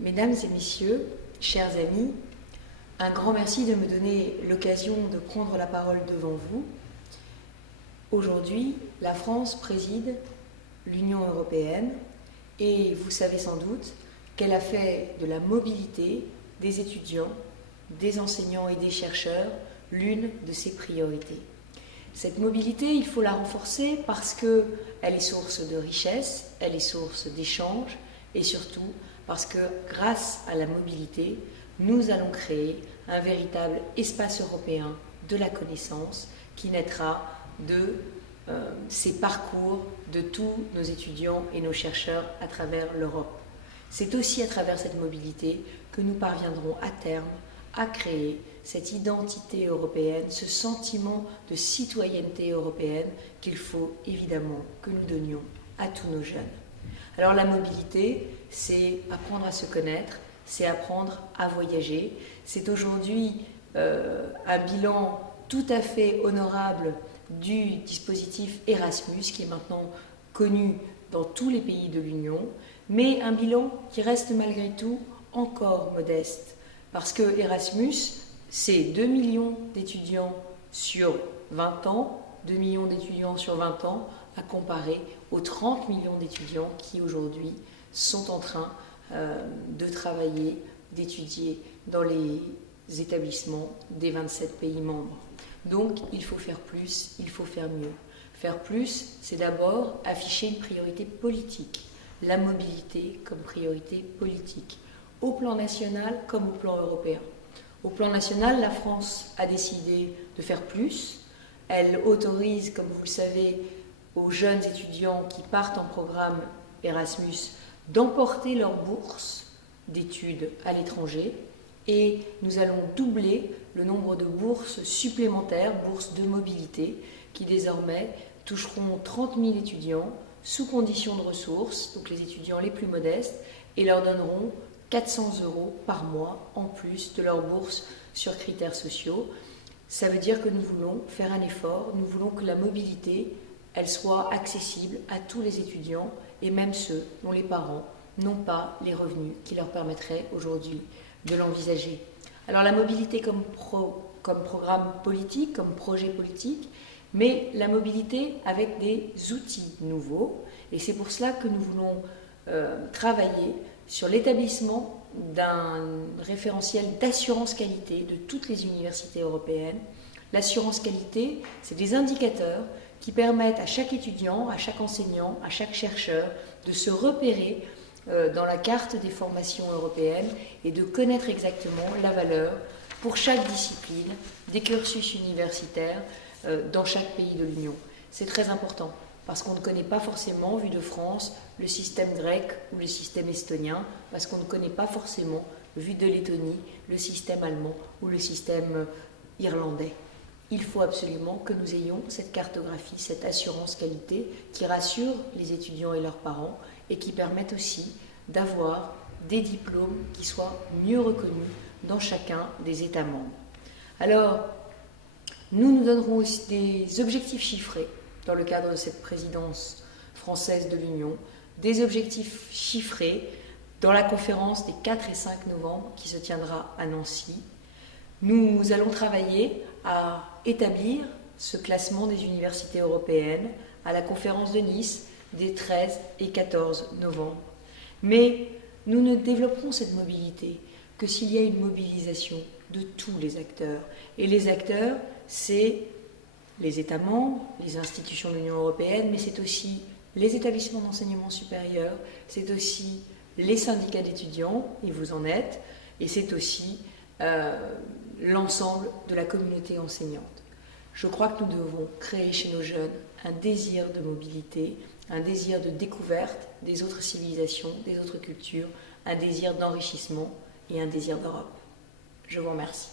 Mesdames et messieurs, chers amis, un grand merci de me donner l'occasion de prendre la parole devant vous. Aujourd'hui, la France préside l'Union européenne et vous savez sans doute qu'elle a fait de la mobilité des étudiants, des enseignants et des chercheurs l'une de ses priorités. Cette mobilité, il faut la renforcer parce qu'elle est source de richesse, elle est source d'échanges et surtout parce que grâce à la mobilité, nous allons créer un véritable espace européen de la connaissance qui naîtra de ces parcours de tous nos étudiants et nos chercheurs à travers l'Europe. C'est aussi à travers cette mobilité que nous parviendrons à terme à créer cette identité européenne, ce sentiment de citoyenneté européenne qu'il faut évidemment que nous donnions à tous nos jeunes. Alors la mobilité, c'est apprendre à se connaître, c'est apprendre à voyager. C'est aujourd'hui un bilan tout à fait honorable du dispositif Erasmus qui est maintenant connu dans tous les pays de l'Union, mais un bilan qui reste malgré tout encore modeste parce que Erasmus, c'est 2 millions d'étudiants sur 20 ans, 2 millions d'étudiants sur 20 ans à comparer aux 30 millions d'étudiants qui aujourd'hui sont en train de travailler, d'étudier dans les établissements des 27 pays membres. Donc il faut faire plus, il faut faire mieux. Faire plus, c'est d'abord afficher une priorité politique, la mobilité comme priorité politique, au plan national comme au plan européen. Au plan national, la France a décidé de faire plus. Elle autorise, comme vous le savez, aux jeunes étudiants qui partent en programme Erasmus d'emporter leur bourse d'études à l'étranger et nous allons doubler le nombre de bourses supplémentaires, bourses de mobilité, qui désormais toucheront 30 000 étudiants sous conditions de ressources, donc les étudiants les plus modestes, et leur donneront 400 € par mois en plus de leur bourse sur critères sociaux. Ça veut dire que nous voulons faire un effort, nous voulons que la mobilité, elle soit accessible à tous les étudiants et même ceux dont les parents n'ont pas les revenus qui leur permettraient aujourd'hui de l'envisager. Alors la mobilité comme programme politique, comme projet politique, mais la mobilité avec des outils nouveaux. Et c'est pour cela que nous voulons travailler sur l'établissement d'un référentiel d'assurance qualité de toutes les universités européennes. L'assurance qualité, c'est des indicateurs qui permettent à chaque étudiant, à chaque enseignant, à chaque chercheur de se repérer dans la carte des formations européennes et de connaître exactement la valeur pour chaque discipline des cursus universitaires dans chaque pays de l'Union. C'est très important parce qu'on ne connaît pas forcément, vu de France, le système grec ou le système estonien, parce qu'on ne connaît pas forcément, vu de Lettonie, le système allemand ou le système irlandais. Il faut absolument que nous ayons cette cartographie, cette assurance qualité qui rassure les étudiants et leurs parents et qui permette aussi d'avoir des diplômes qui soient mieux reconnus dans chacun des États membres. Alors, nous donnerons aussi des objectifs chiffrés dans le cadre de cette présidence française de l'Union, des objectifs chiffrés dans la conférence des 4 et 5 novembre qui se tiendra à Nancy. Nous allons travailler à établir ce classement des universités européennes à la conférence de Nice des 13 et 14 novembre. Mais nous ne développerons cette mobilité que s'il y a une mobilisation de tous les acteurs. Et les acteurs, c'est les États membres, les institutions de l'Union européenne, mais c'est aussi les établissements d'enseignement supérieur, c'est aussi les syndicats d'étudiants, et vous en êtes, et c'est aussi l'ensemble de la communauté enseignante. Je crois que nous devons créer chez nos jeunes un désir de mobilité, un désir de découverte des autres civilisations, des autres cultures, un désir d'enrichissement et un désir d'Europe. Je vous remercie.